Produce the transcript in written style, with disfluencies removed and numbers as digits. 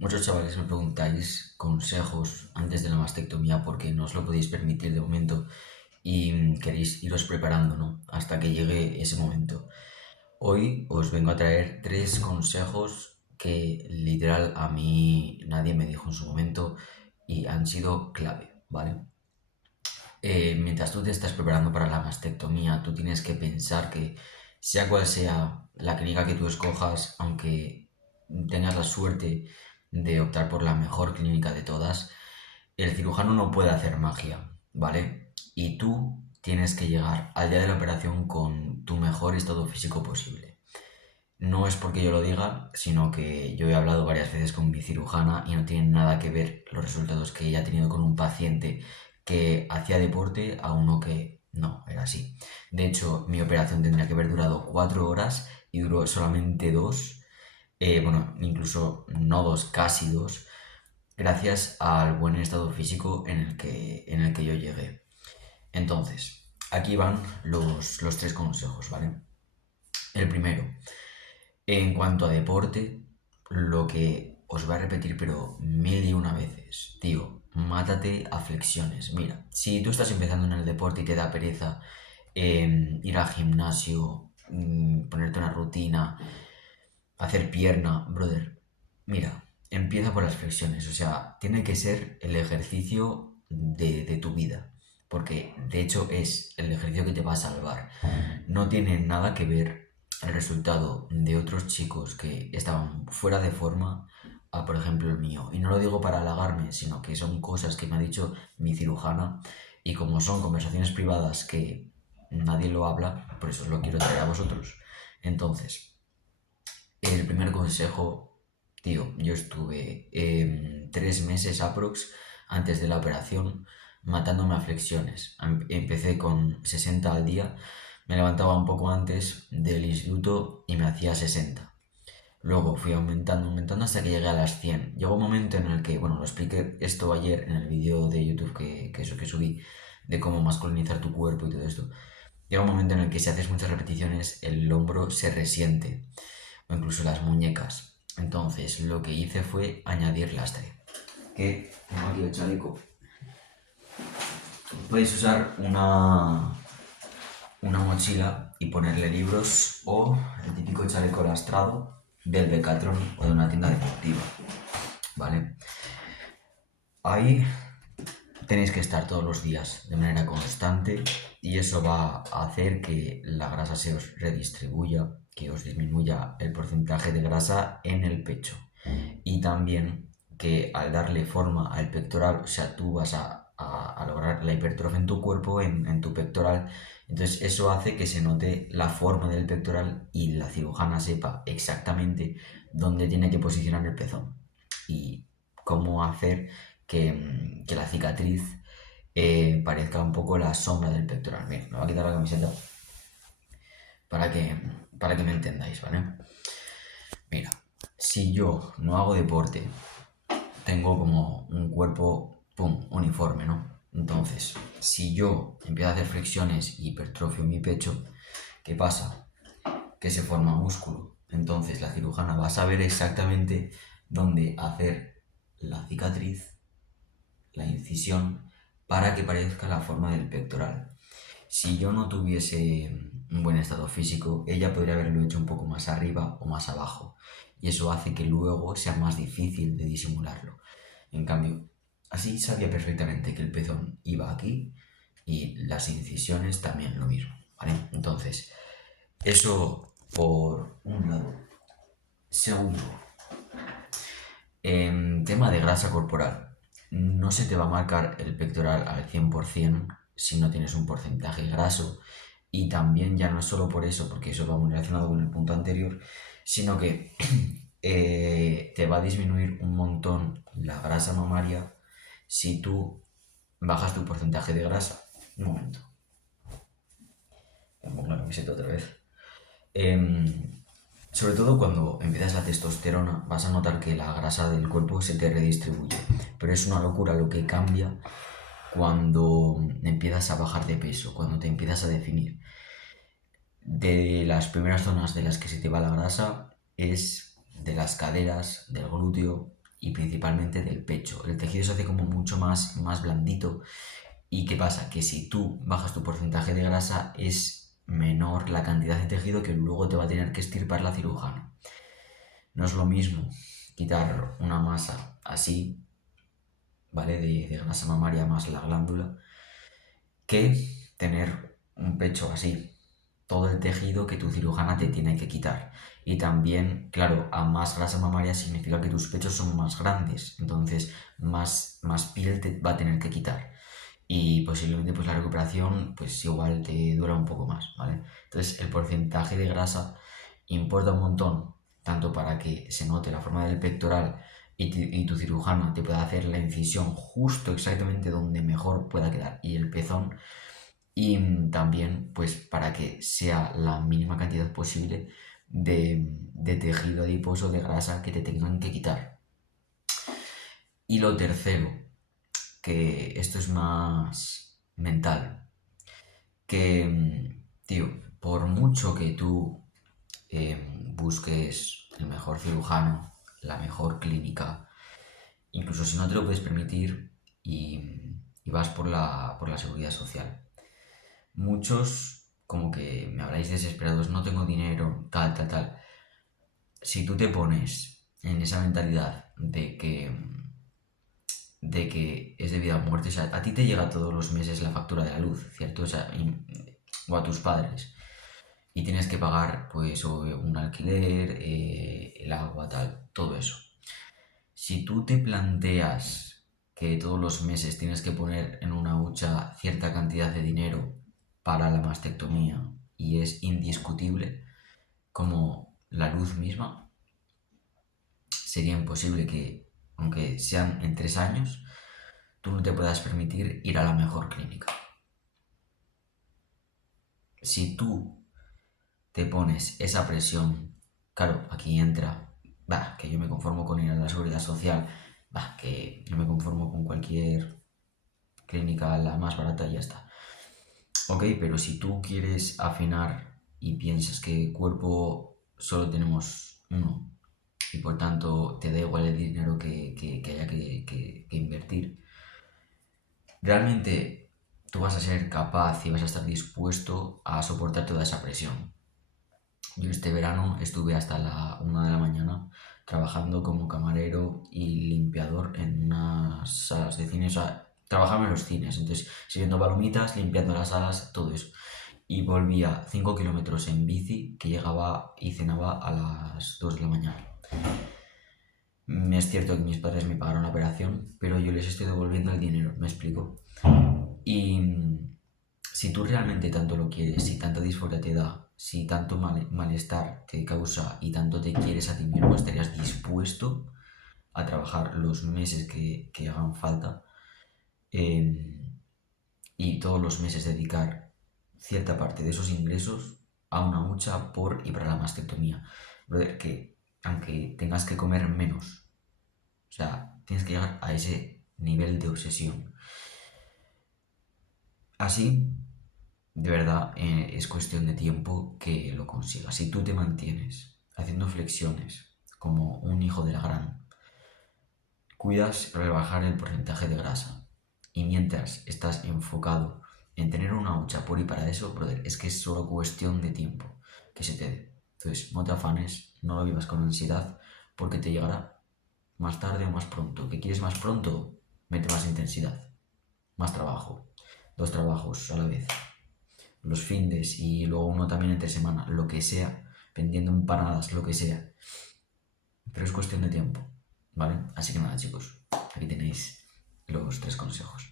Muchos chavales me preguntáis consejos antes de la mastectomía porque no os lo podéis permitir de momento y queréis iros preparando, ¿no? Hasta que llegue ese momento. Hoy os vengo a traer 3 consejos que literal a mí nadie me dijo en su momento y han sido clave, ¿vale? Mientras tú te estás preparando para la mastectomía, tú tienes que pensar que sea cual sea la clínica que tú escojas, aunque tengas la suerte de optar por la mejor clínica de todas, el cirujano no puede hacer magia, ¿vale? Y tú tienes que llegar al día de la operación con tu mejor estado físico posible. No es porque yo lo diga, sino que yo he hablado varias veces con mi cirujana y no tienen nada que ver los resultados que ella ha tenido con un paciente que hacía deporte a uno que no era así. De hecho, mi operación tendría que haber durado 4 horas y duró solamente 2. Bueno, incluso no 2, casi 2, gracias al buen estado físico en el que yo llegué. Entonces, aquí van los 3 consejos, ¿vale? El primero, en cuanto a deporte, lo que os voy a repetir, pero 1001 veces, tío, mátate a flexiones. Mira, si tú estás empezando en el deporte y te da pereza ir al gimnasio, ponerte una rutina, hacer pierna, brother, mira, empieza por las flexiones. O sea, tiene que ser el ejercicio de tu vida. Porque de hecho es el ejercicio que te va a salvar. No tiene nada que ver el resultado de otros chicos que estaban fuera de forma a, por ejemplo, el mío. Y no lo digo para halagarme, sino que son cosas que me ha dicho mi cirujana y como son conversaciones privadas que nadie lo habla, por eso os lo quiero traer a vosotros. Entonces, el primer consejo, tío, yo estuve 3 meses aprox antes de la operación matándome a flexiones. Empecé con 60 al día, me levantaba un poco antes del instituto y me hacía 60. Luego fui aumentando hasta que llegué a las 100. Llegó un momento en el que, bueno, lo expliqué esto ayer en el vídeo de YouTube que subí, de cómo masculinizar tu cuerpo y todo esto. Llega un momento en el que si haces muchas repeticiones, el hombro se resiente, o incluso las muñecas. Entonces, lo que hice fue añadir lastre. Que tengo aquí el chaleco. Podéis usar una mochila y ponerle libros o el típico chaleco lastrado del Decathlon o de una tienda deportiva, ¿vale? Ahí tenéis que estar todos los días de manera constante y eso va a hacer que la grasa se os redistribuya, que os disminuya el porcentaje de grasa en el pecho y también que al darle forma al pectoral, o sea, tú vas a lograr la hipertrofia en tu cuerpo, en tu pectoral, entonces eso hace que se note la forma del pectoral y la cirujana sepa exactamente dónde tiene que posicionar el pezón y cómo hacer que la cicatriz parezca un poco la sombra del pectoral. Bien, me voy a quitar la camiseta para que, para que me entendáis, ¿vale? Mira, si yo no hago deporte, tengo como un cuerpo, pum, uniforme, ¿no? Entonces, si yo empiezo a hacer flexiones y hipertrofio mi pecho, ¿qué pasa? Que se forma músculo. Entonces, la cirujana va a saber exactamente dónde hacer la cicatriz, la incisión, para que parezca la forma del pectoral. Si yo no tuviese un buen estado físico, ella podría haberlo hecho un poco más arriba o más abajo. Y eso hace que luego sea más difícil de disimularlo. En cambio, así sabía perfectamente que el pezón iba aquí y las incisiones también lo mismo, ¿vale? Entonces, eso por un lado. Segundo, en tema de grasa corporal, no se te va a marcar el pectoral al 100% si no tienes un porcentaje graso y también ya no es solo por eso, porque eso va muy relacionado con el punto anterior, sino que te va a disminuir un montón la grasa mamaria si tú bajas tu porcentaje de grasa. Un momento. Me pongo la camiseta otra vez. Sobre todo cuando empiezas la testosterona, vas a notar que la grasa del cuerpo se te redistribuye. Pero es una locura lo que cambia cuando empiezas a bajar de peso, cuando te empiezas a definir. De las primeras zonas de las que se te va la grasa es de las caderas, del glúteo y principalmente del pecho. El tejido se hace como mucho más blandito. ¿Y qué pasa? Que si tú bajas tu porcentaje de grasa es menor la cantidad de tejido que luego te va a tener que extirpar la cirujana. No es lo mismo quitar una masa así, ¿vale? De grasa mamaria más la glándula, que tener un pecho así, todo el tejido que tu cirujana te tiene que quitar. Y también, claro, a más grasa mamaria significa que tus pechos son más grandes, entonces más piel te va a tener que quitar. Y posiblemente pues la recuperación pues igual te dura un poco más, ¿vale? Entonces el porcentaje de grasa importa un montón, tanto para que se note la forma del pectoral y tu cirujana te pueda hacer la incisión justo exactamente donde mejor pueda quedar y el pezón, y también pues para que sea la mínima cantidad posible de tejido adiposo, de grasa que te tengan que quitar. Y lo tercero, que esto es más mental, que, tío, por mucho que tú busques el mejor cirujano, la mejor clínica, incluso si no te lo puedes permitir y vas por la seguridad social. Muchos como que me habláis desesperados, no tengo dinero, tal, tal, tal. Si tú te pones en esa mentalidad de que es de vida o muerte, o sea, a ti te llega todos los meses la factura de la luz, ¿cierto? O sea, o a tus padres, y tienes que pagar, pues, o un alquiler, el agua, tal, todo eso. Si tú te planteas que todos los meses tienes que poner en una hucha cierta cantidad de dinero para la mastectomía y es indiscutible, como la luz misma, sería imposible que, aunque sean en 3 años, tú no te puedas permitir ir a la mejor clínica. Si tú te pones esa presión, claro, aquí entra, que yo me conformo con ir a la seguridad social, que yo me conformo con cualquier clínica la más barata y ya está. Ok, pero si tú quieres afinar y piensas que cuerpo solo tenemos uno y por tanto te da igual el dinero que haya que invertir, realmente tú vas a ser capaz y vas a estar dispuesto a soportar toda esa presión. Yo este verano estuve hasta la 1 de la mañana trabajando como camarero y limpiador en unas salas de cine. O sea, trabajaba en los cines, entonces sirviendo palomitas, limpiando las salas, todo eso. Y volvía 5 kilómetros en bici, que llegaba y cenaba a las 2 de la mañana. Es cierto que mis padres me pagaron la operación, pero yo les estoy devolviendo el dinero, ¿me explico? Y si tú realmente tanto lo quieres, si tanta disforia te da, si tanto malestar te causa y tanto te quieres a ti mismo, estarías dispuesto a trabajar los meses que hagan falta, eh, y todos los meses dedicar cierta parte de esos ingresos a una hucha por y para la mastectomía. Brother, que aunque tengas que comer menos, o sea, tienes que llegar a ese nivel de obsesión. Así, de verdad, es cuestión de tiempo que lo consigas. Si tú te mantienes haciendo flexiones como un hijo de la gran, cuidas rebajar el porcentaje de grasa y mientras estás enfocado en tener una hucha por y para eso, brother, es que es solo cuestión de tiempo que se te dé. Entonces, no te afanes, no lo vivas con ansiedad porque te llegará más tarde o más pronto. ¿Que quieres más pronto? Mete más intensidad, más trabajo, 2 trabajos a la vez, los findes y luego uno también entre semana, lo que sea, vendiendo empanadas, lo que sea. Pero es cuestión de tiempo, ¿vale? Así que nada, chicos, aquí tenéis los 3 consejos.